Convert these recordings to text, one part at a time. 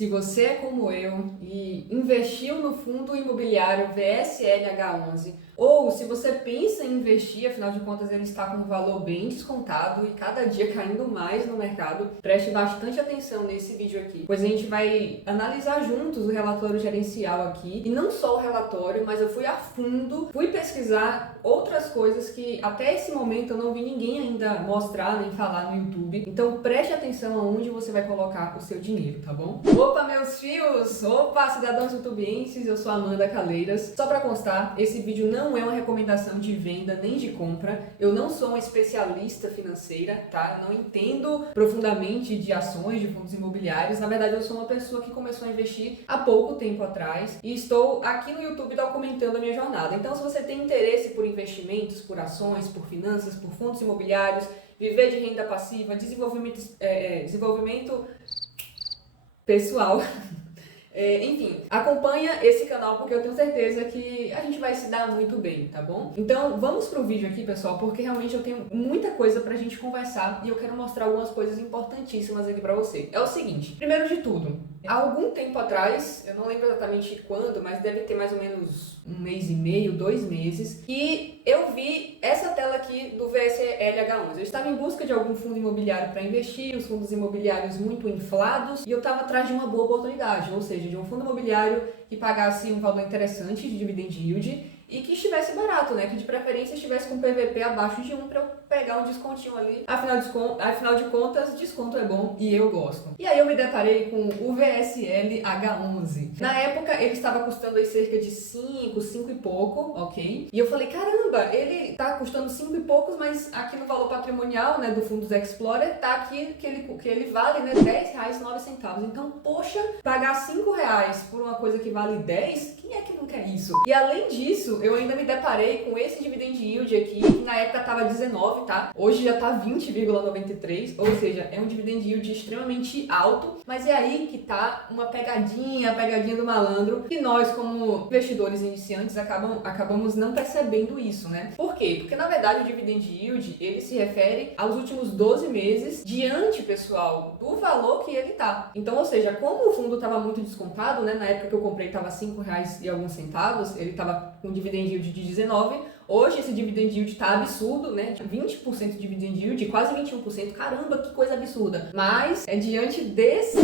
Se você é como eu e investiu no fundo imobiliário VSLH11, ou se você pensa em investir, afinal de contas ele está com um valor bem descontado e cada dia caindo mais no mercado, preste bastante atenção nesse vídeo aqui, pois a gente vai analisar juntos o relatório gerencial aqui, e não só o relatório, mas eu fui a fundo, fui pesquisar outras coisas que até esse momento eu não vi ninguém ainda mostrar nem falar no YouTube, então preste atenção aonde você vai colocar o seu dinheiro, tá bom? Opa, meus fios! Opa, cidadãos youtubienses, eu sou Amanda Caleiras. Só pra constar, esse vídeo não é uma recomendação de venda nem de compra. Eu não sou uma especialista financeira, tá? Eu não entendo profundamente de ações, de fundos imobiliários. Na verdade, eu sou uma pessoa que começou a investir há pouco tempo atrás e estou aqui no YouTube documentando a minha jornada. Então, se você tem interesse por investimentos, por ações, por finanças, por fundos imobiliários, viver de renda passiva, desenvolvimento pessoal, enfim, acompanha esse canal porque eu tenho certeza que a gente vai se dar muito bem, tá bom? Então vamos pro vídeo aqui, pessoal, porque realmente eu tenho muita coisa pra gente conversar e eu quero mostrar algumas coisas importantíssimas aqui pra você. É o seguinte, primeiro de tudo, há algum tempo atrás, eu não lembro exatamente quando, mas deve ter mais ou menos um mês e meio, 2 meses, que eu vi essa tela aqui do VSLH11. Eu estava em busca de algum fundo imobiliário para investir, os fundos imobiliários muito inflados, e eu estava atrás de uma boa oportunidade, ou seja, de um fundo imobiliário que pagasse um valor interessante de dividend yield e que estivesse barato, né? Que de preferência estivesse com PVP abaixo de 1 para eu pegar um descontinho ali. Afinal de contas, desconto é bom e eu gosto. E aí eu me deparei com o VSLH11. Na época ele estava custando aí cerca de 5 e pouco, ok? E eu falei, caramba, ele tá custando 5 e poucos, mas aqui no valor patrimonial, né, do Fundos Explorer, tá aqui que ele vale, né, R$10,09. Então, poxa, pagar R$5 por uma coisa que vale 10, quem é que não quer isso? E além disso, eu ainda me deparei com esse dividend yield aqui, que na época tava 19, tá? Hoje já tá 20,93, ou seja, é um dividend yield extremamente alto, mas é aí que tá uma pegadinha, a pegadinha do malandro, que nós, como investidores iniciantes, acabamos não percebendo isso, né? Por quê? Porque, na verdade, o dividend yield, ele se refere aos últimos 12 meses diante, pessoal, do valor que ele tá. Então, ou seja, como o fundo tava muito descontado, né? Na época que eu comprei tava R$5 e alguns centavos, ele tava com dividend yield de 19. Hoje esse dividend yield tá absurdo, né? 20% de dividend yield, quase 21%. Caramba, que coisa absurda. Mas é diante desse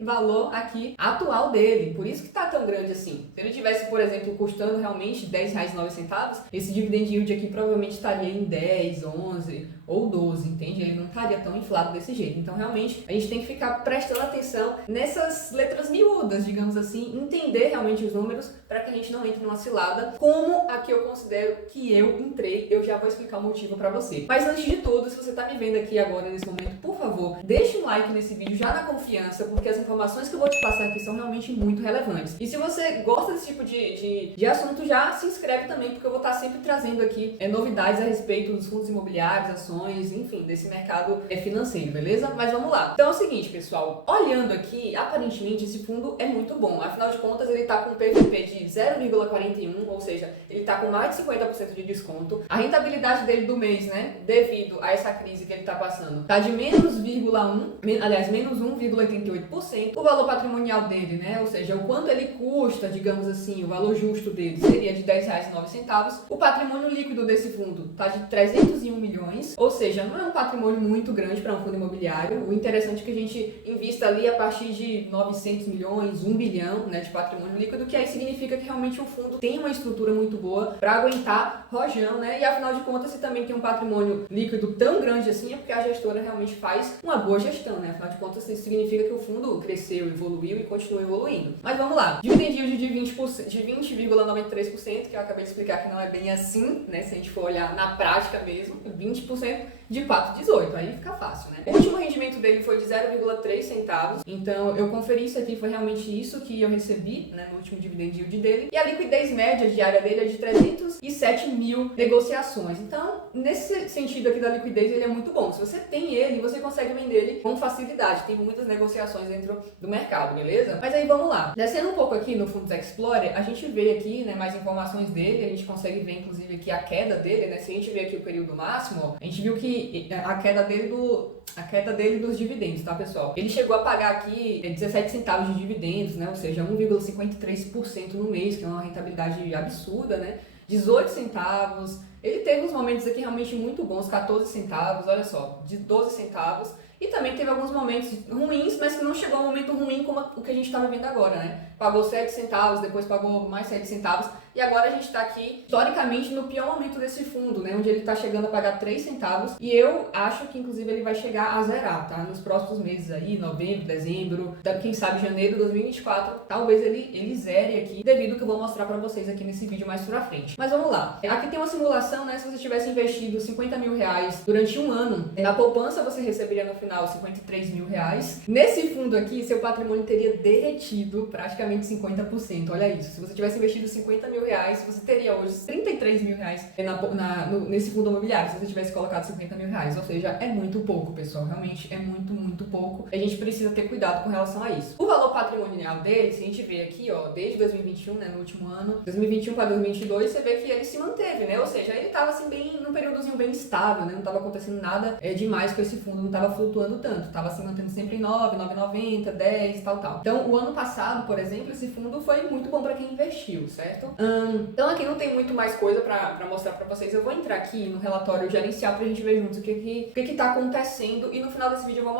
valor aqui atual dele. Por isso que tá tão grande assim. Se ele tivesse, por exemplo, custando realmente R$10,09, esse dividend yield aqui provavelmente estaria em 10, 11 ou 12, entende? Ele não estaria tão inflado desse jeito. Então, realmente, a gente tem que ficar prestando atenção nessas letras miúdas, digamos assim, entender realmente os números para que a gente não entre numa cilada, como a que eu considero que eu entrei. Eu já vou explicar o motivo para você. Mas antes de tudo, se você tá me vendo aqui agora, nesse momento, por favor, deixe um like nesse vídeo já na confiança, porque as informações que eu vou te passar aqui são realmente muito relevantes. E se você gosta desse tipo de assunto, já se inscreve também, porque eu vou estar sempre trazendo aqui novidades a respeito dos fundos imobiliários, ações, enfim, desse mercado financeiro, beleza? Mas vamos lá. Então é o seguinte, pessoal, olhando aqui, aparentemente esse fundo é muito bom. Afinal de contas, ele tá com um PVP de 0,41, ou seja, ele tá com mais de 50% de desconto. A rentabilidade dele do mês, né, devido a essa crise que ele tá passando, tá de menos 1,88%. O valor patrimonial dele, né, ou seja, o quanto ele custa, digamos assim, o valor justo dele seria de R$10,09. O patrimônio líquido desse fundo tá de 301 milhões, ou seja, não é um patrimônio muito grande para um fundo imobiliário. O interessante é que a gente invista ali a partir de 900 milhões, 1 bilhão, né, de patrimônio líquido, que aí significa que realmente o fundo tem uma estrutura muito boa para aguentar rojão, né? E afinal de contas, se também tem um patrimônio líquido tão grande assim, é porque a gestora realmente faz uma boa gestão, né? Afinal de contas, isso significa que o fundo cresceu, evoluiu e continua evoluindo. Mas vamos lá. Dividend yield de 20,93%, que eu acabei de explicar que não é bem assim, né? Se a gente for olhar na prática mesmo, 20% de 4,18, aí fica fácil, né? O último rendimento dele foi de 0,3 centavos, então eu conferi isso aqui, foi realmente isso que eu recebi, né, no último dividend yield dele, e a liquidez média diária dele é de 307 mil negociações. Então, nesse sentido aqui da liquidez, ele é muito bom. Se você tem ele, você consegue vender ele com facilidade, tem muitas negociações dentro do mercado, beleza? Mas aí vamos lá. Descendo um pouco aqui no Fundos Explorer, a gente vê aqui, né, mais informações dele, a gente consegue ver inclusive aqui a queda dele, né? Se a gente ver aqui o período máximo, ó, a gente viu que aqui a queda dele dos dividendos, tá, pessoal? Ele chegou a pagar aqui 17 centavos de dividendos, né? Ou seja, 1,53% no mês, que é uma rentabilidade absurda, né? 18 centavos. Ele teve uns momentos aqui realmente muito bons, 14 centavos, olha só, de 12 centavos. E também teve alguns momentos ruins, mas que não chegou a um momento ruim como o que a gente está vivendo agora, né? Pagou 7 centavos, depois pagou mais 7 centavos. E agora a gente está aqui, historicamente, no pior momento desse fundo, né? Onde ele está chegando a pagar 3 centavos. E eu acho que, inclusive, ele vai chegar a zerar, tá? Nos próximos meses aí, novembro, dezembro, quem sabe janeiro de 2024, talvez ele zere aqui, devido ao que eu vou mostrar para vocês aqui nesse vídeo mais pra frente. Mas vamos lá. Aqui tem uma simulação, né? Se você tivesse investido 50 mil reais durante um ano, na poupança você receberia no final 53 mil reais. Nesse fundo aqui, seu patrimônio teria derretido praticamente 50%. Olha isso. Se você tivesse investido 50 mil reais, você teria hoje 33 mil reais nesse fundo imobiliário, se você tivesse colocado 50 mil reais. Ou seja, é muito pouco, pessoal. Realmente é muito, muito pouco. A gente precisa ter cuidado com relação a isso. O valor patrimonial dele, se a gente ver aqui, ó, desde 2021, né, no último ano, 2021 para 2022, você vê que ele se manteve, né? Ou seja, ele estava assim bem, num períodozinho bem estável, né? Não estava acontecendo nada demais com esse fundo, não estava flutuando tanto, estava se mantendo sempre em 9, 9,90, 10, tal. Então, o ano passado, por exemplo, esse fundo foi muito bom para quem investiu, certo? Então, aqui não tem muito mais coisa para mostrar para vocês. Eu vou entrar aqui no relatório gerencial pra gente ver juntos o que tá acontecendo, e no final desse vídeo eu vou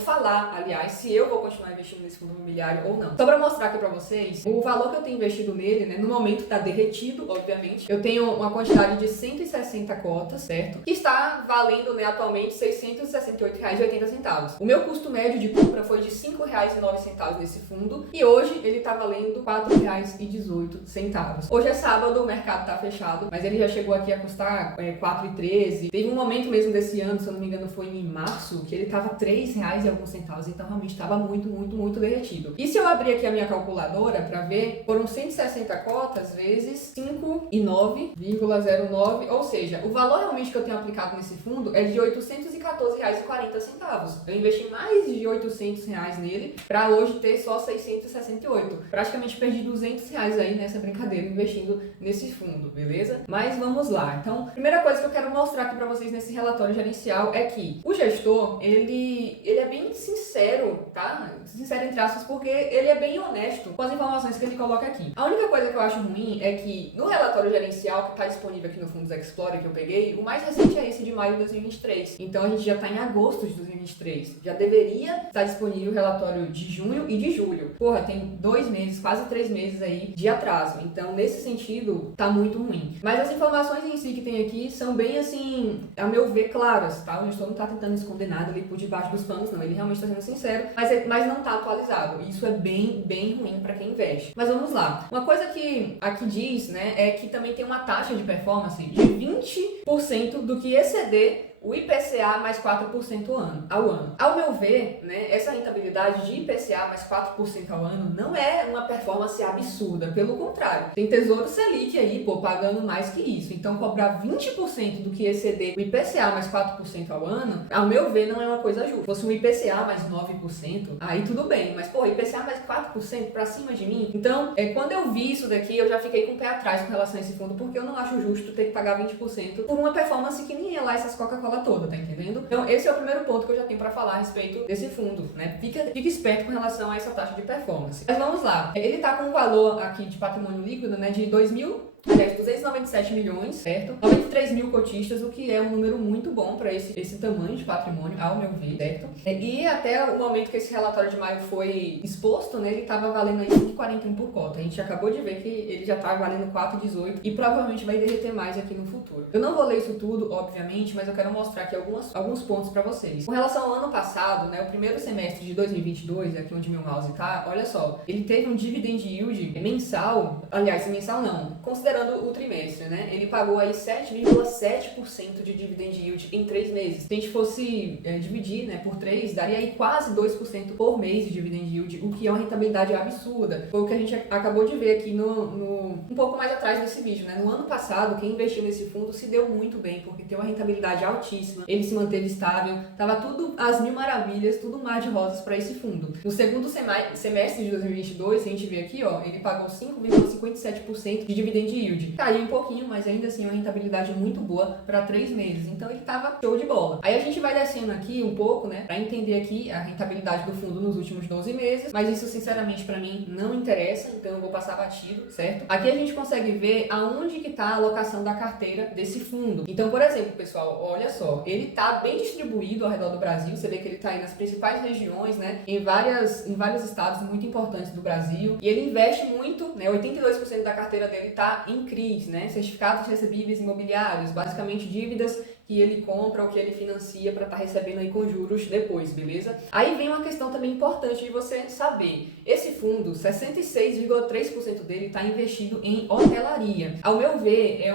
falar, aliás, se eu vou continuar investindo nesse fundo imobiliário ou não. Só para mostrar aqui para vocês, o valor que eu tenho investido nele, né, no momento tá derretido, obviamente. Eu tenho uma quantidade de 160 cotas, certo? Que está valendo, né, atualmente R$ 668,80. O meu custo médio de compra foi de R$ 5,09 nesse fundo, e hoje ele tá valendo R$ 4,18. Hoje é sábado, o mercado tá fechado, mas ele já chegou aqui a custar R$ 4,13. Teve um momento mesmo desse ano, se eu não me engano foi em março, que ele tava R$ 3,00 e alguns centavos, então realmente tava muito, muito, muito derretido. E se eu abrir aqui a minha calculadora para ver, foram 160 cotas vezes 5,09,09, ou seja, o valor realmente que eu tenho aplicado nesse fundo é de R$ 814,40. Eu investi mais de R$ 800 nele para hoje ter só 668. Praticamente perdi R$ 200 aí nessa brincadeira investindo nesse fundo, beleza? Mas vamos lá. Então, primeira coisa que eu quero mostrar aqui para vocês nesse relatório gerencial é que o gestor, ele é bem sincero, tá? Sincero entre aspas, porque ele é bem honesto com as informações que ele coloca aqui. A única coisa que eu acho ruim é que no relatório gerencial que está disponível aqui no Fundos Explorer que eu peguei, o mais recente é esse de maio de 2023. Então a gente já está em agosto de 2023. Já deveria estar disponível o relatório de junho e de julho. Porra, tem 2 meses, quase 3 meses aí de atraso. Então, nesse sentido, tá muito ruim. Mas as informações em si que tem aqui são bem assim, a meu ver, claras, tá? O gestor não tá tentando esconder nada ali por debaixo dos panos, não. Ele realmente tá sendo sincero, mas não tá atualizado. Isso é bem, bem ruim para quem investe. Mas vamos lá. Uma coisa que aqui diz, né, é que também tem uma taxa de performance de 20% do que exceder o IPCA mais 4% ao ano. Ao meu ver, né, essa rentabilidade de IPCA mais 4% ao ano não é uma performance absurda, pelo contrário. Tem Tesouro Selic aí, pô, pagando mais que isso. Então, cobrar 20% do que exceder o IPCA mais 4% ao ano, ao meu ver, não é uma coisa justa. Se fosse um IPCA mais 9%, aí tudo bem. Mas, pô, IPCA mais 4% pra cima de mim. Então, quando eu vi isso daqui, eu já fiquei com o pé atrás com relação a esse fundo, porque eu não acho justo ter que pagar 20% por uma performance que nem é lá essas Coca-Cola toda, tá entendendo? Então esse é o primeiro ponto que eu já tenho para falar a respeito desse fundo, né? Fica esperto com relação a essa taxa de performance. Mas vamos lá. Ele tá com um valor aqui de patrimônio líquido, né, de 297 milhões, certo? 93 mil cotistas, o que é um número muito bom para esse tamanho de patrimônio, ao meu ver, certo? E até o momento que esse relatório de maio foi exposto, né, ele estava valendo aí 5,41 por cota. A gente acabou de ver que ele já está valendo 4,18 e provavelmente vai derreter mais aqui no futuro. Eu não vou ler isso tudo, obviamente, mas eu quero mostrar aqui alguns pontos para vocês. Com relação ao ano passado, né, o primeiro semestre de 2022, aqui onde meu mouse tá, olha só, ele teve um dividend yield mensal, aliás, mensal não, considerando o trimestre, né? Ele pagou aí 7,7% de dividend yield em 3 meses. Se a gente fosse dividir, né, por 3, daria aí quase 2% por mês de dividend yield, o que é uma rentabilidade absurda. Foi o que a gente acabou de ver aqui um pouco mais atrás desse vídeo, né? No ano passado, quem investiu nesse fundo se deu muito bem, porque tem uma rentabilidade altíssima, ele se manteve estável, tava tudo às mil maravilhas, tudo mar de rosas para esse fundo. No segundo semestre de 2022, se a gente ver aqui, ó, ele pagou 5,57% de dividend yield. yield. Caiu um pouquinho, mas ainda assim uma rentabilidade muito boa para 3 meses. Então ele tava show de bola. Aí a gente vai descendo aqui um pouco, né, para entender aqui a rentabilidade do fundo nos últimos 12 meses, mas isso sinceramente para mim não interessa, então eu vou passar batido, certo? Aqui a gente consegue ver aonde que tá a alocação da carteira desse fundo. Então, por exemplo, pessoal, olha só, ele tá bem distribuído ao redor do Brasil, você vê que ele tá aí nas principais regiões, né, em vários estados muito importantes do Brasil, e ele investe muito, né, 82% da carteira dele tá em CRIs, né, certificados recebíveis imobiliários, basicamente dívidas que ele compra ou que ele financia para estar recebendo aí com juros depois, beleza? Aí vem uma questão também importante de você saber. Esse fundo, 66,3% dele está investido em hotelaria. Ao meu ver, é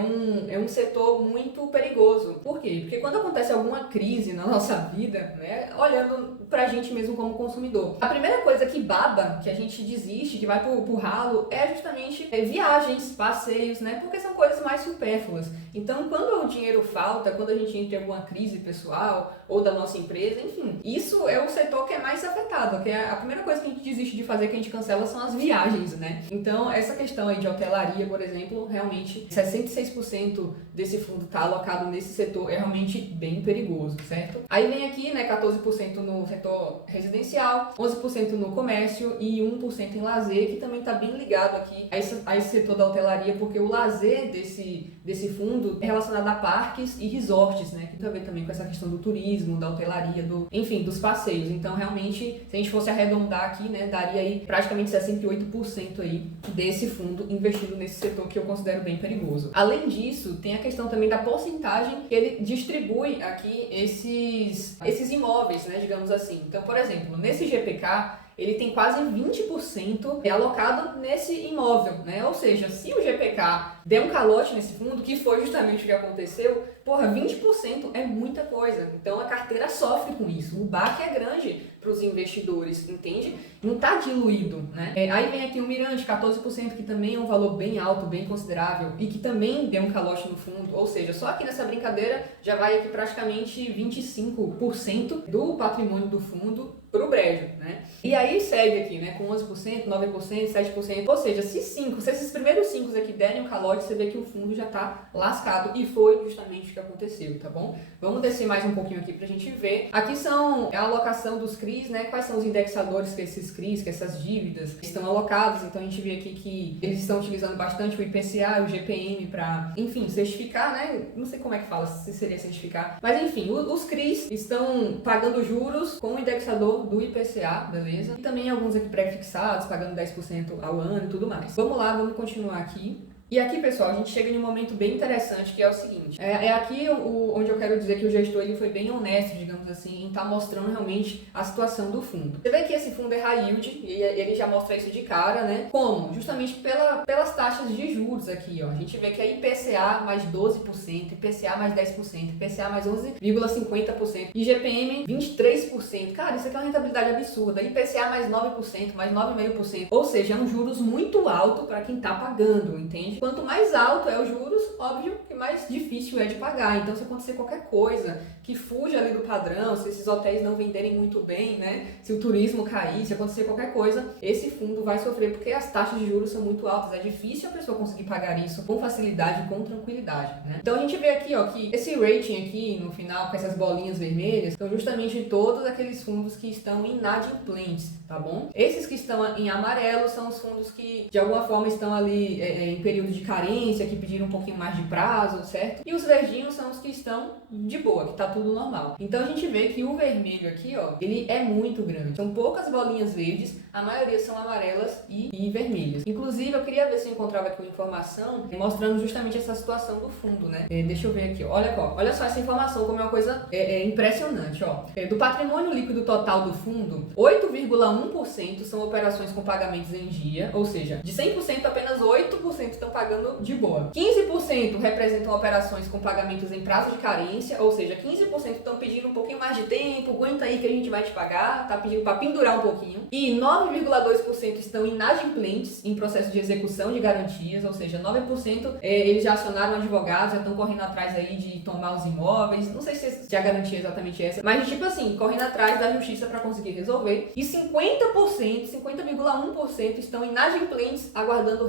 um setor muito perigoso. Por quê? Porque quando acontece alguma crise na nossa vida, né, olhando pra gente mesmo como consumidor, a primeira coisa que baba, que a gente desiste, que vai pro ralo, é justamente viagens, passeios, né? Porque são coisas mais supérfluas. Então, quando o dinheiro falta, quando a gente entra em alguma crise pessoal ou da nossa empresa, enfim, isso é o setor que é mais afetado, que é a primeira coisa que a gente desiste de fazer, que a gente cancela, são as viagens, né? Então, essa questão aí de hotelaria, por exemplo, realmente 66% desse fundo tá alocado nesse setor, é realmente bem perigoso, certo? Aí vem aqui, né, 14% no setor residencial, 11% no comércio e 1% em lazer, que também tá bem ligado aqui a esse setor da hotelaria, porque o lazer desse fundo é relacionado a parques e resorts, né? Que tem a ver também com essa questão do turismo, da hotelaria, enfim, dos passeios. Então, realmente, se a gente fosse arredondar aqui, né, daria aí praticamente 68% aí desse fundo investido nesse setor que eu considero bem perigoso. Além disso, tem a questão também da porcentagem que ele distribui aqui esses imóveis, né, digamos assim. Então, por exemplo, nesse GPK, ele tem quase 20% alocado nesse imóvel, né? Ou seja, se o GPK der um calote nesse fundo, que foi justamente o que aconteceu, porra, 20% é muita coisa. Então a carteira sofre com isso. O baque é grande para os investidores, entende? Não está diluído, né? Aí vem aqui o Mirante, 14%, que também é um valor bem alto, bem considerável, e que também deu um calote no fundo. Ou seja, só aqui nessa brincadeira já vai aqui praticamente 25% do patrimônio do fundo pro brejo, né? E aí segue aqui, né, com 11%, 9%, 7%, ou seja, se esses primeiros 5 aqui derem um calote, você vê que o fundo já tá lascado, e foi justamente o que aconteceu, tá bom? Vamos descer mais um pouquinho aqui pra gente ver. Aqui são a alocação dos CRIs, né, quais são os indexadores que esses CRIs, que essas dívidas estão alocados. Então a gente vê aqui que eles estão utilizando bastante o IPCA, o GPM para, enfim, certificar, né, não sei como é que fala, se seria certificar, mas enfim, os CRIs estão pagando juros com o indexador do IPCA, beleza? E também alguns aqui pré-fixados, pagando 10% ao ano e tudo mais. Vamos lá, vamos continuar aqui. E aqui, pessoal, a gente chega em um momento bem interessante, que é o seguinte. É aqui onde eu quero dizer que o gestor ele foi bem honesto, digamos assim, em estar mostrando realmente a situação do fundo. Você vê que esse fundo é high yield, e ele já mostra isso de cara, né? Como? Justamente pelas taxas de juros aqui, ó. A gente vê que é IPCA mais 12%, IPCA mais 10%, IPCA mais 11,50% e GPM 23%. Cara, isso aqui é uma rentabilidade absurda. IPCA mais 9%, mais 9,5%. Ou seja, é um juros muito alto para quem tá pagando, entende? Quanto mais alto é os juros, óbvio que mais difícil é de pagar. Então, se acontecer qualquer coisa que fuja ali do padrão, se esses hotéis não venderem muito bem, né? Se o turismo cair, se acontecer qualquer coisa, esse fundo vai sofrer porque as taxas de juros são muito altas. É difícil a pessoa conseguir pagar isso com facilidade, com tranquilidade, né? Então, a gente vê aqui, ó, que esse rating aqui, no final, com essas bolinhas vermelhas, são justamente todos aqueles fundos que estão inadimplentes, tá bom? Esses que estão em amarelo são os fundos que, de alguma forma, estão ali em período de carência, que pediram um pouquinho mais de prazo, certo? E os verdinhos são os que estão de boa, que tá tudo normal. Então a gente vê que o vermelho aqui, ó, ele é muito grande. São poucas bolinhas verdes, a maioria são amarelas e vermelhas. Inclusive, eu queria ver se eu encontrava aqui uma informação mostrando justamente essa situação do fundo, né? Deixa eu ver aqui, ó. Olha só essa informação, como é uma coisa impressionante, ó. Do patrimônio líquido total do fundo, 8,1% são operações com pagamentos em dia, ou seja, de 100% apenas 8% estão pagando de boa. 15% representam operações com pagamentos em prazo de carência, ou seja, 15% estão pedindo um pouquinho mais de tempo, aguenta aí que a gente vai te pagar, tá pedindo para pendurar um pouquinho. E 9,2% estão inadimplentes em processo de execução de garantias, ou seja, 9% eles já acionaram advogados, já estão correndo atrás aí de tomar os imóveis, não sei se a garantia é exatamente essa, mas tipo assim, correndo atrás da justiça para conseguir resolver. E 50%, 50,1% estão inadimplentes aguardando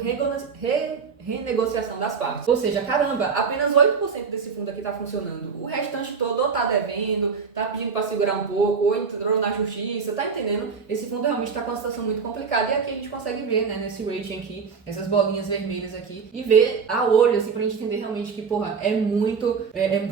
renegociação das partes. Ou seja, caramba, apenas 8% desse fundo aqui está funcionando. O restante todo ou está devendo, está pedindo para segurar um pouco, ou entrou na justiça, tá entendendo? Esse fundo realmente está com uma situação muito complicada. E aqui a gente consegue ver, né, nesse rating aqui, essas bolinhas vermelhas aqui, e ver a olho, assim, pra gente entender realmente que, porra,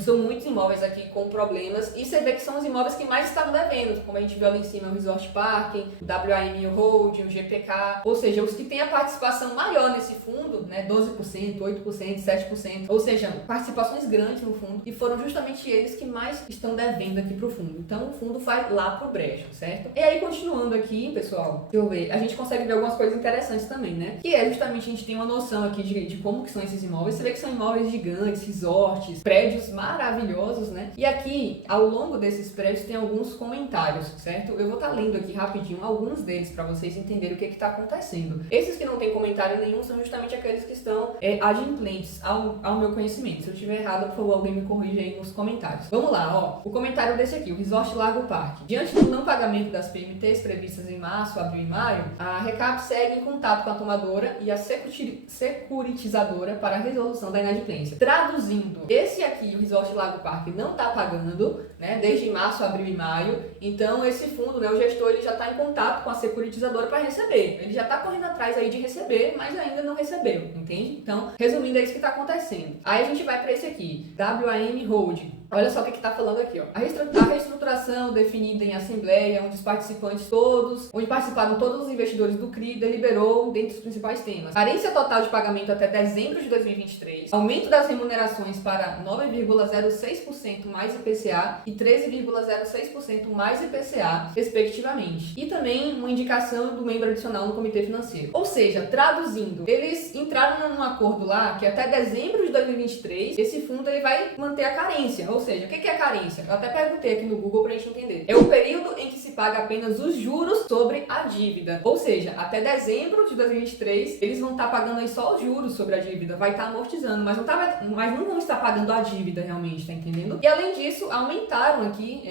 são muitos imóveis aqui com problemas. E você vê que são os imóveis que mais estavam devendo, como a gente viu ali em cima, o Resort Parking, o WAM Holding, o GPK, ou seja, os que têm a participação maior nesse fundo, né, 12%, 8%, 7%, ou seja, participações grandes no fundo, e foram justamente eles que mais estão devendo aqui pro fundo. Então o fundo vai lá pro brejo, certo? E aí, continuando aqui, pessoal, deixa eu ver, a gente consegue ver algumas coisas interessantes também, né? Que é justamente a gente tem uma noção aqui de como que são esses imóveis. Você vê que são imóveis gigantes, resorts, prédios maravilhosos, né? E aqui, ao longo desses prédios, tem alguns comentários, certo? Eu vou estar lendo aqui rapidinho alguns deles para vocês entenderem o que está acontecendo. Esses que não tem comentário nenhum são justamente aqueles que estão adimplentes ao meu conhecimento. Se eu estiver errado, por favor, alguém me corrija aí nos comentários. Vamos lá, ó. O comentário desse aqui, o Resort Lago Parque. Diante do não pagamento das PMTs previstas em março, abril e maio, a Recap segue em contato com a tomadora e a securitizadora para a resolução da inadimplência. Traduzindo, esse aqui, o Resort Lago Parque, não está pagando, né, desde março, abril e maio. Então, esse fundo, né, o gestor, ele já está em contato com a securitizadora para receber. Ele já está correndo atrás aí de receber, mas ainda não recebeu, entende? Então, resumindo, é isso que está acontecendo. Aí a gente vai para esse aqui, WAM Holding. Olha só o que está falando aqui, ó. A reestruturação definida em assembleia, onde participaram todos os investidores do CRI, deliberou dentre os principais temas: carência total de pagamento até dezembro de 2023, aumento das remunerações para 9,06% mais IPCA e 13,06% mais IPCA, respectivamente. E também uma indicação do membro adicional no comitê financeiro. Ou seja, traduzindo, eles entraram num acordo lá que até dezembro de 2023, esse fundo ele vai manter a carência. Ou seja, o que é carência? Eu até perguntei aqui no Google pra gente entender. É o período em que se paga apenas os juros sobre a dívida. Ou seja, até dezembro de 2023, eles vão estar pagando aí só os juros sobre a dívida. Vai estar amortizando, mas não vão estar pagando a dívida realmente, tá entendendo? E além disso, aumentaram aqui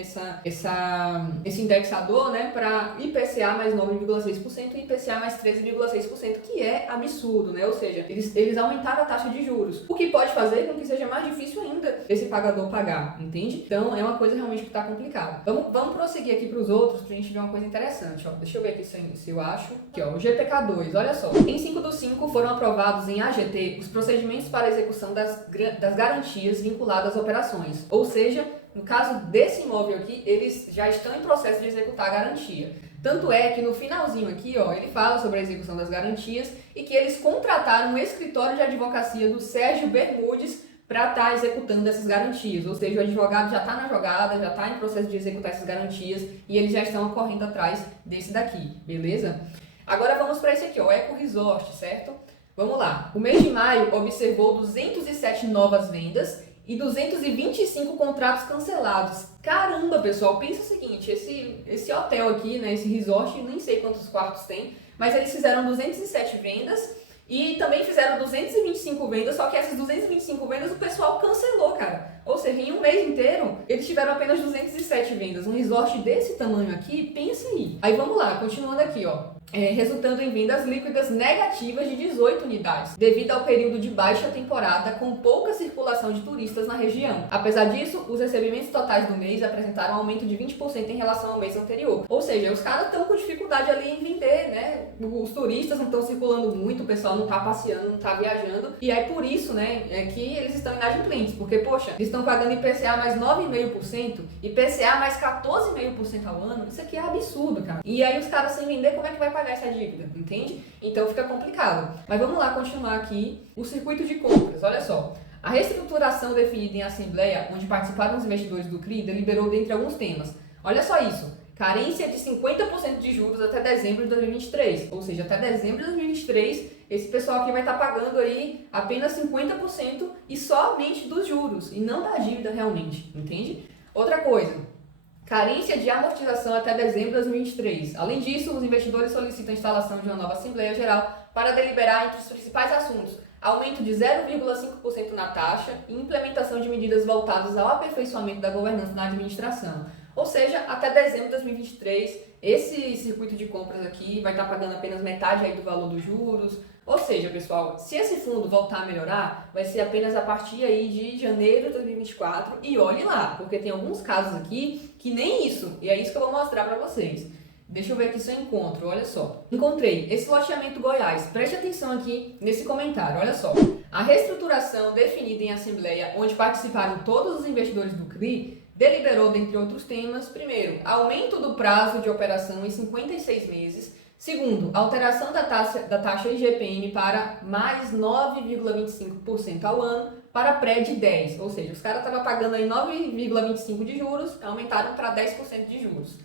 esse indexador, né, para IPCA mais 9,6% e IPCA mais 13,6%, que é absurdo, né? Ou seja, eles aumentaram a taxa de juros, o que pode fazer com que seja mais difícil ainda esse pagador pagar. Entende? Então é uma coisa realmente que tá complicada. Vamos prosseguir aqui para os outros pra gente ver uma coisa interessante, ó. Deixa eu ver aqui se eu acho. Aqui, ó, o GPK2, olha só. Em 5/5 foram aprovados em AGT os procedimentos para a execução das garantias vinculadas às operações. Ou seja, no caso desse imóvel aqui, eles já estão em processo de executar a garantia. Tanto é que no finalzinho aqui, ó, ele fala sobre a execução das garantias e que eles contrataram um escritório de advocacia do Sérgio Bermudes para estar executando essas garantias. Ou seja, o advogado já está na jogada, já está em processo de executar essas garantias e eles já estão correndo atrás desse daqui, beleza? Agora vamos para esse aqui, ó, o Eco Resort, certo? Vamos lá. O mês de maio observou 207 novas vendas e 225 contratos cancelados. Caramba, pessoal, pensa o seguinte, esse hotel aqui, né, esse resort, nem sei quantos quartos tem, mas eles fizeram 207 vendas e também fizeram 225 vendas, só que essas 225 vendas o pessoal cancelou, cara. Ou seja, em um mês inteiro, eles tiveram apenas 207 vendas. Um resort desse tamanho aqui, pensa aí. Aí vamos lá, continuando aqui, ó. Resultando em vendas líquidas negativas de 18 unidades, devido ao período de baixa temporada com pouca circulação de turistas na região. Apesar disso, os recebimentos totais do mês apresentaram um aumento de 20% em relação ao mês anterior. Ou seja, os caras estão com dificuldade ali em vender, né? Os turistas não estão circulando muito, o pessoal não está passeando, não está viajando. E aí por isso, né, é que eles estão inadimplentes, porque, poxa, eles estão pagando IPCA mais 9,5%, IPCA mais 14,5% ao ano. Isso aqui é absurdo, cara. E aí os caras sem vender, como é que vai pagar essa dívida, entende? Então fica complicado. Mas vamos lá continuar aqui o circuito de compras. Olha só, a reestruturação definida em assembleia, onde participaram os investidores do CRI, deliberou dentre alguns temas. Olha só isso, carência de 50% de juros até dezembro de 2023, ou seja, até dezembro de 2023, esse pessoal aqui vai estar pagando aí apenas 50% e somente dos juros, e não da dívida realmente, entende? Outra coisa, carência de amortização até dezembro de 2023. Além disso, os investidores solicitam a instalação de uma nova Assembleia Geral para deliberar entre os principais assuntos: aumento de 0,5% na taxa e implementação de medidas voltadas ao aperfeiçoamento da governança na administração. Ou seja, até dezembro de 2023, esse circuito de compras aqui vai estar pagando apenas metade aí do valor dos juros. Ou seja, pessoal, se esse fundo voltar a melhorar, vai ser apenas a partir aí de janeiro de 2024 e olhe lá, porque tem alguns casos aqui que nem isso, e é isso que eu vou mostrar para vocês. Deixa eu ver aqui se eu encontro, olha só. Encontrei esse loteamento Goiás, preste atenção aqui nesse comentário, olha só. A reestruturação definida em assembleia, onde participaram todos os investidores do CRI, deliberou, dentre outros temas, primeiro, aumento do prazo de operação em 56 meses, segundo, alteração da taxa IGPM para mais 9,25% ao ano para pré de 10%, ou seja, os caras estavam pagando aí 9,25% de juros, aumentaram para 10% de juros.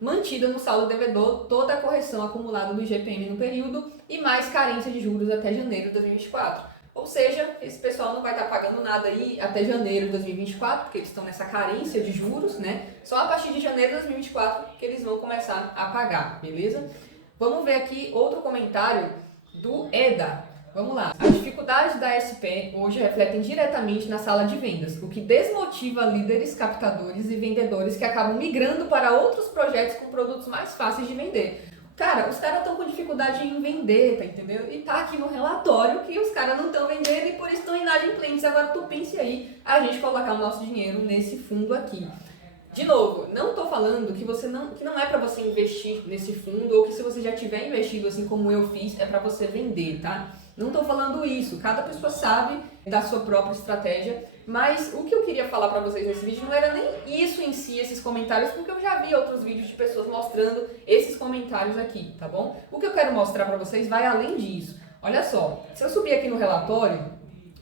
Mantida no saldo devedor toda a correção acumulada do IGPM no período e mais carência de juros até janeiro de 2024. Ou seja, esse pessoal não vai estar pagando nada aí até janeiro de 2024, porque eles estão nessa carência de juros, né? Só a partir de janeiro de 2024 que eles vão começar a pagar, beleza? Vamos ver aqui outro comentário do EDA. Vamos lá. As dificuldades da SP hoje refletem diretamente na sala de vendas, o que desmotiva líderes, captadores e vendedores que acabam migrando para outros projetos com produtos mais fáceis de vender. Cara, os caras estão com dificuldade em vender, tá entendendo? E tá aqui no relatório que os caras não estão vendendo e por isso estão inadimplentes. Agora tu pense aí a gente colocar o nosso dinheiro nesse fundo aqui. De novo, não estou falando que não é para você investir nesse fundo ou que se você já tiver investido assim como eu fiz, é para você vender, tá? Não estou falando isso, cada pessoa sabe da sua própria estratégia, mas o que eu queria falar para vocês nesse vídeo não era nem isso em si, esses comentários, porque eu já vi outros vídeos de pessoas mostrando esses comentários aqui, tá bom? O que eu quero mostrar para vocês vai além disso. Olha só, se eu subir aqui no relatório,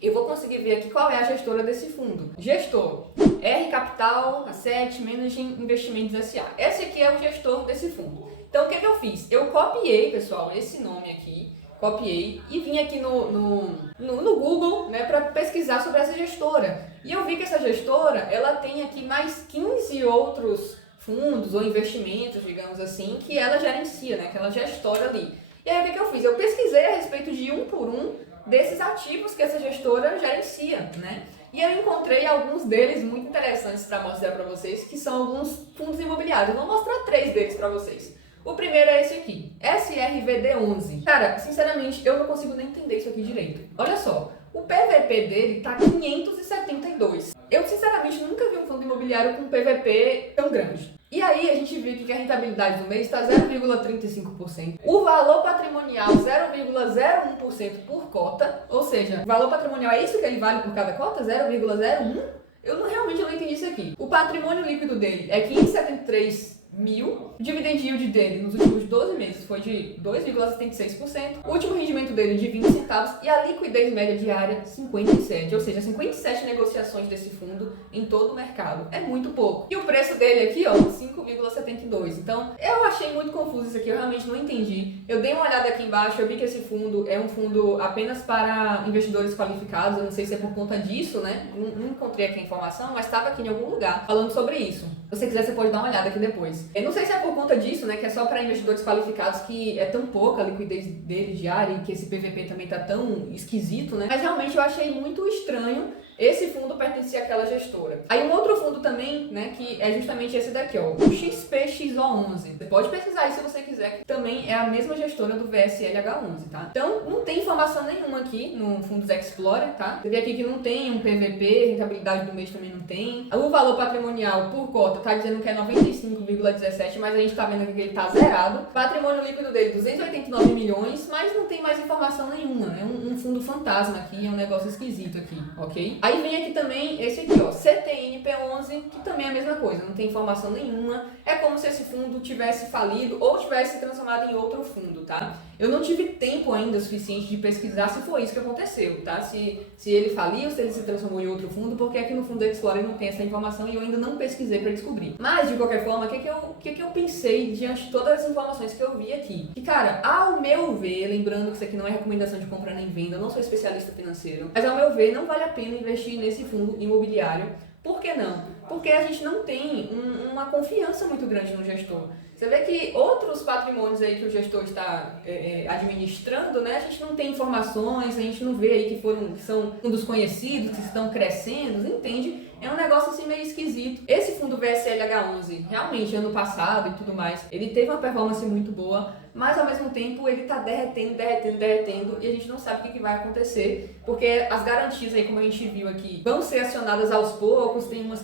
eu vou conseguir ver aqui qual é a gestora desse fundo. Gestor, R Capital Asset Managing Investimentos S.A. Esse aqui é o gestor desse fundo. Então, o que eu fiz? Eu copiei, pessoal, esse nome aqui, copiei e vim aqui no Google, né, para pesquisar sobre essa gestora. E eu vi que essa gestora, ela tem aqui mais 15 outros fundos ou investimentos, digamos assim, que ela gerencia, né, que ela gestora ali. E aí, o que eu fiz? Eu pesquisei a respeito de um por um desses ativos que essa gestora gerencia, né? E eu encontrei alguns deles muito interessantes para mostrar para vocês, que são alguns fundos imobiliários. Eu vou mostrar 3 deles para vocês. O primeiro é esse aqui, SRVD11. Cara, sinceramente, eu não consigo nem entender isso aqui direito. Olha só, o PVP dele tá 572. Eu, sinceramente, nunca vi um fundo imobiliário com PVP tão grande. E aí a gente viu que a rentabilidade do mês está 0,35%. O valor patrimonial 0,01% por cota, ou seja, o valor patrimonial é isso que ele vale por cada cota? 0,01%? Realmente não entendi isso aqui. O patrimônio líquido dele é 573 mil. O dividend yield dele nos últimos 12 meses foi de 2,76%. O último rendimento dele de 20 centavos e a liquidez média diária 57, ou seja, 57 negociações desse fundo em todo o mercado. É muito pouco. E o preço dele aqui, ó, 5,72. Então, eu achei muito confuso isso aqui, eu realmente não entendi. Eu dei uma olhada aqui embaixo, eu vi que esse fundo é um fundo apenas para investidores qualificados. Eu não sei se é por conta disso, né? Não encontrei aqui a informação, mas estava aqui em algum lugar falando sobre isso. Se você quiser, você pode dar uma olhada aqui depois. Eu não sei se é por conta disso, né, que é só para investidores qualificados, que é tão pouca a liquidez dele diária e que esse PVP também tá tão esquisito, né? Mas realmente eu achei muito estranho esse fundo pertencer àquela gestora. Aí um outro fundo também, né, que é justamente esse daqui, ó, o XPXO11. Você pode pesquisar aí se você quiser, que também é a mesma gestora do VSLH11, tá? Então, não tem informação nenhuma aqui no Fundos Explorer, tá? Você vê aqui que não tem um PVP, rentabilidade do mês também não tem. O valor patrimonial por cota tá dizendo que é 95,17, mas a gente tá vendo aqui que ele tá zerado. Patrimônio líquido dele, 289 milhões, mas não tem mais informação nenhuma. É um fundo fantasma aqui, é um negócio esquisito aqui, ok? Aí vem aqui também esse aqui, ó, CTNP11, que também é a mesma coisa, não tem informação nenhuma. É como se esse fundo tivesse falido ou tivesse se transformado em outro fundo, tá? Eu não tive tempo ainda suficiente de pesquisar se foi isso que aconteceu, tá? Se ele faliu, se ele se transformou em outro fundo, porque aqui no Fundo Explorer não tem essa informação e eu ainda não pesquisei para descobrir. Mas, de qualquer forma, o que eu pensei diante de todas as informações que eu vi aqui? Que, cara, ao meu ver, lembrando que isso aqui não é recomendação de compra nem venda, eu não sou especialista financeiro, mas ao meu ver, não vale a pena investir nesse fundo imobiliário. Por que não? Porque a gente não tem uma confiança muito grande no gestor. Você vê que outros patrimônios aí que o gestor está administrando, né? A gente não tem informações, a gente não vê aí que são fundos conhecidos, que estão crescendo, entende? É um negócio assim meio esquisito. Esse fundo VSLH11, realmente, ano passado e tudo mais, ele teve uma performance muito boa, mas ao mesmo tempo ele tá derretendo e a gente não sabe o que vai acontecer, porque as garantias aí, como a gente viu aqui, vão ser acionadas aos poucos, tem umas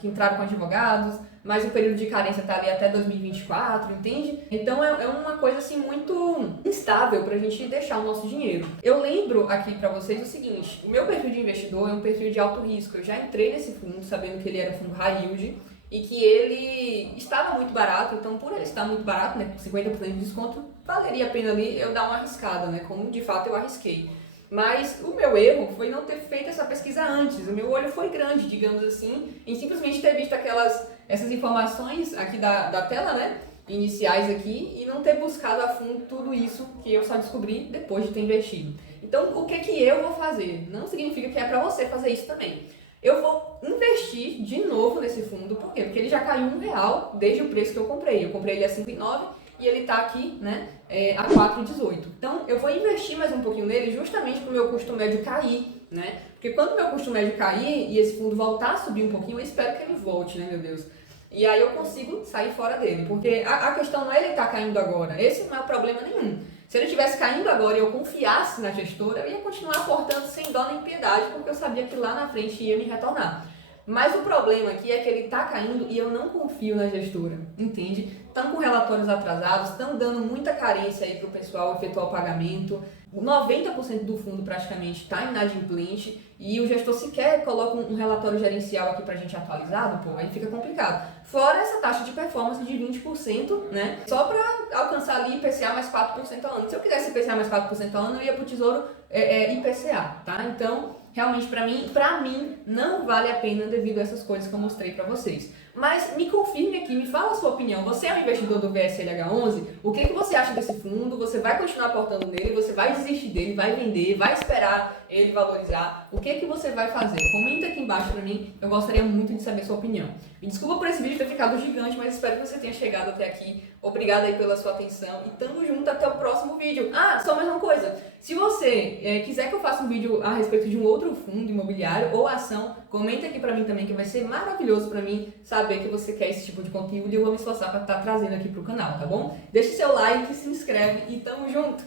que entraram com advogados, mas o período de carência tá ali até 2024, entende? Então é uma coisa assim muito instável pra gente deixar o nosso dinheiro. Eu lembro aqui pra vocês o seguinte, o meu perfil de investidor é um perfil de alto risco. Eu já entrei nesse fundo sabendo que ele era um fundo high yield e que ele estava muito barato, então por ele estar muito barato, né, com 50% de desconto, valeria a pena ali eu dar uma arriscada, né, como de fato eu arrisquei. Mas o meu erro foi não ter feito essa pesquisa antes. O meu olho foi grande, digamos assim, em simplesmente ter visto essas informações aqui da tela, né, iniciais aqui, e não ter buscado a fundo tudo isso que eu só descobri depois de ter investido. Então, o que eu vou fazer? Não significa que é para você fazer isso também. Eu vou investir de novo nesse fundo, por quê? Porque ele já caiu R$1 desde o preço que eu comprei. Eu comprei ele a 5,9 e ele está aqui, né, a 4,18. Então, eu vou investir mais um pouquinho nele justamente para o meu custo médio cair, né? Porque quando o meu custo médio cair e esse fundo voltar a subir um pouquinho, eu espero que ele volte, né, meu Deus? E aí eu consigo sair fora dele, porque a questão não é ele estar caindo agora, esse não é o problema nenhum. Se ele estivesse caindo agora e eu confiasse na gestora, eu ia continuar aportando sem dó nem piedade, porque eu sabia que lá na frente ia me retornar. Mas o problema aqui é que ele está caindo e eu não confio na gestora, entende? Estão com relatórios atrasados, estão dando muita carência aí para o pessoal efetuar o pagamento. 90% do fundo praticamente está inadimplente e o gestor sequer coloca um relatório gerencial aqui para a gente atualizado, pô, aí fica complicado. Fora essa taxa de performance de 20%, né? Só para alcançar ali IPCA mais 4% ao ano. Se eu quisesse IPCA mais 4% ao ano, eu ia para o Tesouro IPCA, tá? Então, realmente para mim não vale a pena devido a essas coisas que eu mostrei para vocês. Mas me confirme aqui, me fala a sua opinião. Você é um investidor do VSLH11? O que você acha desse fundo? Você vai continuar aportando nele? Você vai desistir dele? Vai vender? Vai esperar ele valorizar? O que você vai fazer? Comenta aqui embaixo para mim. Eu gostaria muito de saber a sua opinião. Me desculpa por esse vídeo ter ficado gigante, mas espero que você tenha chegado até aqui. Obrigada aí pela sua atenção e tamo junto até o próximo vídeo. Ah, só mais uma coisa. Se você quiser que eu faça um vídeo a respeito de um outro fundo imobiliário ou ação, comenta aqui pra mim também, que vai ser maravilhoso pra mim saber que você quer esse tipo de conteúdo e eu vou me esforçar pra estar trazendo aqui pro canal, tá bom? Deixe seu like, se inscreve e tamo junto!